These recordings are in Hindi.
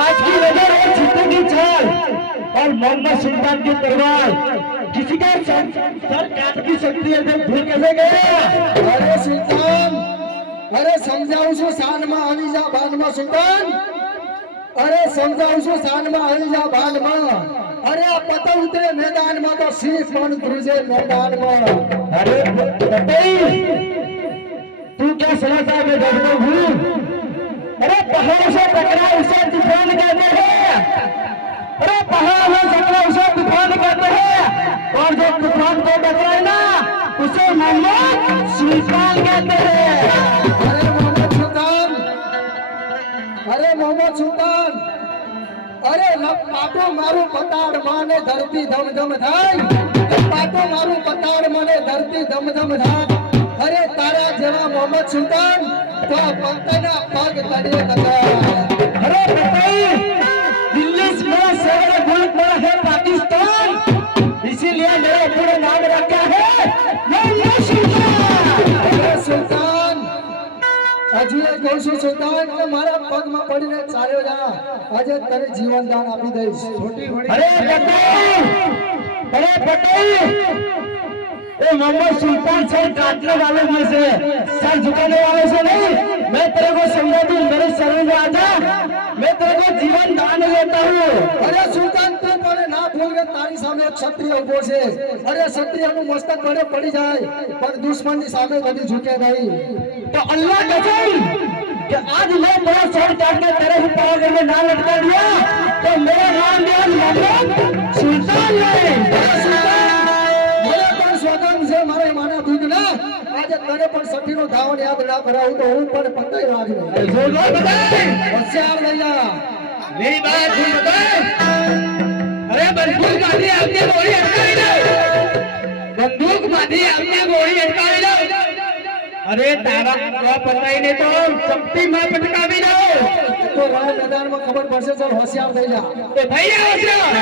राज की नजर और चीते की चाल और मोहम्मद सुल्तान की तलवार, किसी का सर काट की सकती है तो भूल कैसे गया? अरे सुल्तान, अरे समझाऊं છું શાનમાં આવી જા બાનમાં સુલ્તાન, અરે સમજાવું છું શાનમાં આવી જા બાનમાં, અરે આ પતંગ ઉતરે મેદાનમાં તો શીશ પણ ધ્રુજે મેદાનમાં। अरे बताई तू क्या समझता है मैं डरता हूँ? अरे पहाड़ से टकरा उसे तूफान कहते हैं। अरे पहाड़ में टकरा उसे तूफान कहते हैं और जो तूफान को टकराए ना उसे मोहम्मद सुल्तान कहते हैं। अरे मोहम्मद सुल्तान, अरे मोहम्मद सुल्तान, अरे પાટો મારું પતાડ માને ધરતી ધમધમ થાય, પાટો મારું પતાડ માને ધરતી ધમધમ થાય। અરે તારા જેવા મોહમ્મદ સુલ્તાન તો પંકના પગ તળે નતા। अरे बताई दिल्ली से बड़ा शहर मुल्क बड़ा है पाकिस्तान, इसीलिए मेरा पूरा नाम रखा है मोहम्मद सुल्तान। अरे सुल्तान, હજી એક કહું છું સુલ્તાન કે મારા પગમાં પડીને ચાલ્યો જા, આજે તને જીવન દાન આપી દઈશ। अरे बताई, अरे बताई ये मोहम्मद सुल्तान सर काटने वालों में से, सर झुकाने वालों से नहीं। मैं तेरे को समझा दूं, मेरे शरण में आजा, मैं तेरे को जीवन दान देता हूँ। અરે સુલતાન તું પણ ના ભૂલ કે તારી સામે એક ક્ષત્રિય ઉભો છે। અરે ક્ષત્રિયનું મસ્તક ગળે પડી જાય પણ દુશ્મનની સામે કદી ઝૂકે નહીં। तो अल्लाह कसम कि आज मैं तेरा सर काट के तेरे ही पाँव में ना लटका दिया तो मेरा नाम दिया मोहम्मद सुल्तान नहीं। મને પણ સ્વતંત્ર છે મારે માના દૂધ ના, આજે તને પણ સખીનો ધાવણ યાદ ના કરાવું તો હું પણ પતાઈ રાજુ। जोरदार बताए, હોશિયાર લઈલા। मेरी बात सुन बताए। अरे बंदूक बांधी आपने गोली अटकाई लो, बंदूक बांधी आपने गोली अटकाई लो। अरे तारा क्या पता ही नहीं तो शक्ति मां पटका भी लो તો રણ મેદાનમાં ખબર પડશે, ચાલ હોશિયાર થઈ જા। तो भैया होशियार।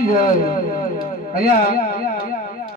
કી જય અહીંયા